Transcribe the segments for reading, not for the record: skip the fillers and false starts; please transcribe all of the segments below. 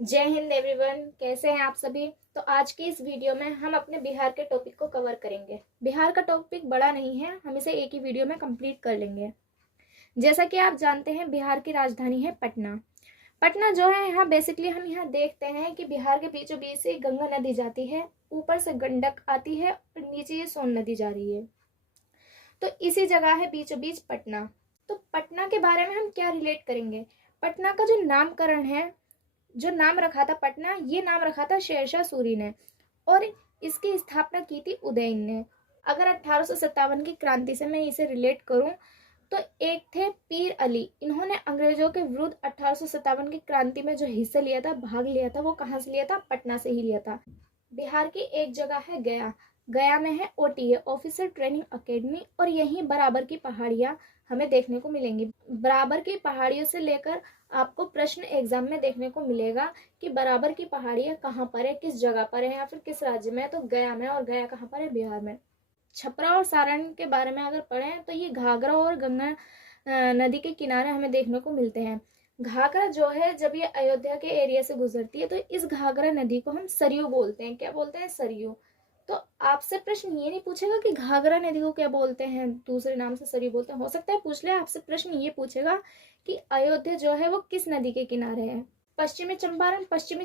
जय हिंद एवरीवन, कैसे हैं आप सभी। तो आज की इस वीडियो में हम अपने बिहार के टॉपिक को कवर करेंगे। बिहार का टॉपिक बड़ा नहीं है, हम इसे एक ही वीडियो में कंप्लीट कर लेंगे। जैसा कि आप जानते हैं, बिहार की राजधानी है पटना। पटना जो है, यहाँ बेसिकली हम यहाँ देखते हैं कि बिहार के बीचों बीच से गंगा नदी जाती है, ऊपर से गंडक आती है और नीचे ये सोन नदी जा रही है। तो इसी जगह है बीचों बीच पटना। तो पटना के बारे में हम क्या रिलेट करेंगे। पटना का जो नामकरण है, जो नाम रखा था पटना, ये नाम रखा था शेरशाह सूरी ने और इसकी स्थापना की थी उदयन ने। अगर 1857 की क्रांति से मैं इसे रिलेट करूं तो एक थे पीर अली। इन्होंने अंग्रेजों के विरुद्ध 1857 की क्रांति में जो हिस्सा लिया था, भाग लिया था, वो कहाँ से लिया था? पटना से ही लिया था। बिहार की एक जगह है गया। गया में है OTA, ऑफिसर ट्रेनिंग अकेडमी, और यहीं बराबर की पहाड़ियाँ हमें देखने को मिलेंगी। बराबर की पहाड़ियों से लेकर आपको प्रश्न एग्जाम में देखने को मिलेगा कि बराबर की पहाड़ियाँ कहाँ पर है, किस जगह पर है या फिर किस राज्य में है। तो गया में, और गया कहाँ पर है? बिहार में। छपरा और सारण के बारे में अगर पढ़ें तो ये घाघरा और गंगा नदी के किनारे हमें देखने को मिलते हैं। घाघरा जो है, जब ये अयोध्या के एरिया से गुजरती है तो इस घाघरा नदी को हम सरयू बोलते हैं। क्या बोलते हैं? सरयू। तो आपसे प्रश्न ये नहीं पूछेगा कि घाघरा नदी को क्या बोलते हैं, दूसरे नाम से सरयू बोलते हैं। हो सकता है पूछ ले, आपसे प्रश्न ये पूछेगा कि अयोध्या जो है वो किस नदी के किनारे है। पश्चिमी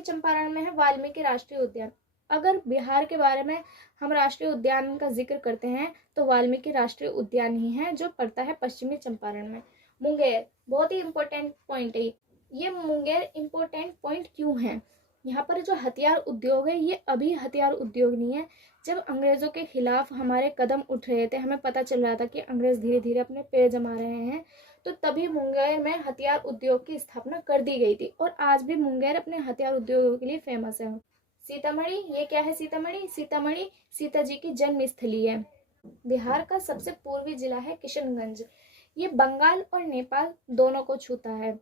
चंपारण में है वाल्मीकि राष्ट्रीय उद्यान। अगर बिहार के बारे में हम राष्ट्रीय उद्यान का जिक्र करते हैं तो वाल्मीकि राष्ट्रीय उद्यान ही है, जो पड़ता है पश्चिमी चंपारण में। मुंगेर बहुत ही इंपॉर्टेंट पॉइंट है। ये मुंगेर इंपॉर्टेंट पॉइंट क्यों है? यहाँ पर जो हथियार उद्योग है, ये अभी हथियार उद्योग नहीं है। जब अंग्रेजों के खिलाफ हमारे कदम उठ रहे थे, हमें पता चल रहा था कि अंग्रेज धीरे धीरे अपने पैर जमा रहे हैं, तो तभी मुंगेर में हथियार उद्योग की स्थापना कर दी गई थी। और आज भी मुंगेर अपने हथियार उद्योगों के लिए फेमस है। सीतामढ़ी, ये क्या है? सीतामढ़ी सीता जी की जन्म स्थली है। बिहार का सबसे पूर्वी जिला है किशनगंज। ये बंगाल और नेपाल दोनों को छूता है।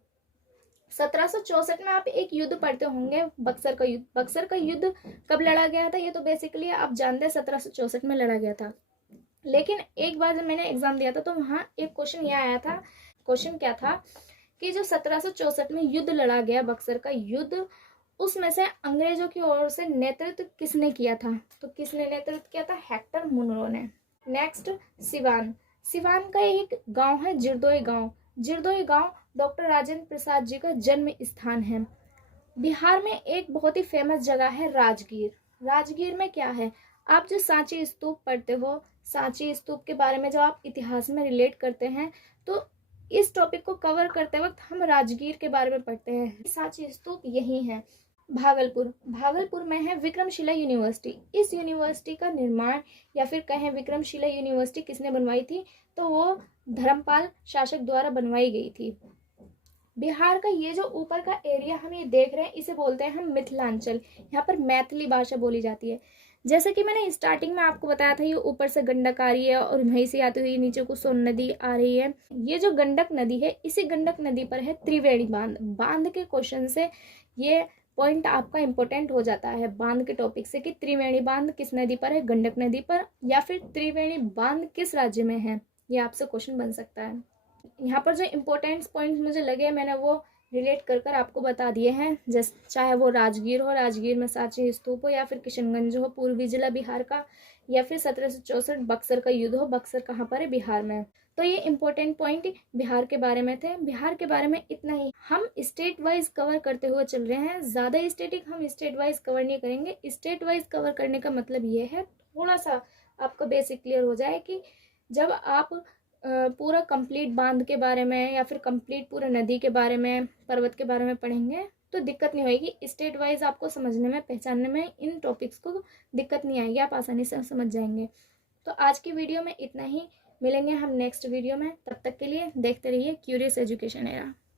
1764 में आप एक युद्ध पढ़ते होंगे, बक्सर का युद्ध। बक्सर का युद्ध कब लड़ा गया था? ये तो बेसिकली आप जानते हैं 1764 में लड़ा गया था। लेकिन एक बार जब मैंने एग्जाम दिया था तो वहाँ एक क्वेश्चन ये आया था। क्वेश्चन क्या था कि जो 1764 में युद्ध लड़ा गया, बक्सर का युद्ध, उसमें से अंग्रेजों की ओर से नेतृत्व किसने किया था? तो किसने नेतृत्व किया था? हेक्टर मुनरो ने। नेक्स्ट, सिवान। सिवान का एक गांव है जिरदोई गांव। जिरदोई गांव डॉक्टर राजेंद्र प्रसाद जी का जन्म स्थान है। बिहार में एक बहुत ही फेमस जगह है राजगीर। राजगीर में क्या है? आप जो सांची स्तूप पढ़ते हो, सांची स्तूप के बारे में जब आप इतिहास में रिलेट करते हैं, तो इस टॉपिक को कवर करते वक्त हम राजगीर के बारे में पढ़ते हैं। सांची स्तूप यही है। भागलपुर में है विक्रमशिला यूनिवर्सिटी। इस यूनिवर्सिटी का निर्माण, या फिर कहें विक्रमशिला यूनिवर्सिटी किसने बनवाई थी, तो वो धर्मपाल शासक द्वारा बनवाई गई थी। बिहार का ये जो ऊपर का एरिया हम ये देख रहे हैं, इसे बोलते हैं हम मिथिलांचल। यहाँ पर मैथिली भाषा बोली जाती है। जैसे कि मैंने स्टार्टिंग में आपको बताया था, ये ऊपर से गंडक आ रही है और वहीं से आती हुई नीचे को सोन नदी आ रही है। ये जो गंडक नदी है, इसी गंडक नदी पर है त्रिवेणी बांध। बांध के क्वेश्चन से ये पॉइंट आपका इंपॉर्टेंट हो जाता है, बांध के टॉपिक से, कि त्रिवेणी बांध किस नदी पर है? गंडक नदी पर। या फिर त्रिवेणी बांध किस राज्य में है? ये आपसे क्वेश्चन बन सकता है। यहाँ पर जो इम्पोर्टेंट पॉइंट मुझे लगे, मैंने वो रिलेट कर कर आपको बता दिए हैं। जैसे चाहे वो राजगीर हो, राजगीर में सांची स्तूप हो, या फिर किशनगंज हो पूर्वी जिला बिहार का, या फिर 1764 बक्सर का युद्ध हो। बक्सर कहाँ पर है? बिहार में। तो ये इम्पोर्टेंट पॉइंट बिहार के बारे में थे। बिहार के बारे में इतना ही। हम स्टेट वाइज कवर करते हुए चल रहे हैं, ज़्यादा स्टेटिक हम स्टेट वाइज कवर नहीं करेंगे। स्टेट वाइज कवर करने का मतलब ये है, थोड़ा सा आपको बेसिक क्लियर हो जाए कि जब आप पूरा कंप्लीट बांध के बारे में या फिर कंप्लीट पूरा नदी के बारे में, पर्वत के बारे में पढ़ेंगे तो दिक्कत नहीं होगी। स्टेट वाइज आपको समझने में, पहचानने में इन टॉपिक्स को दिक्कत नहीं आएगी, आप आसानी से समझ जाएंगे। तो आज की वीडियो में इतना ही। मिलेंगे हम नेक्स्ट वीडियो में। तब तक के लिए देखते रहिए क्यूरियस एजुकेशन एरा।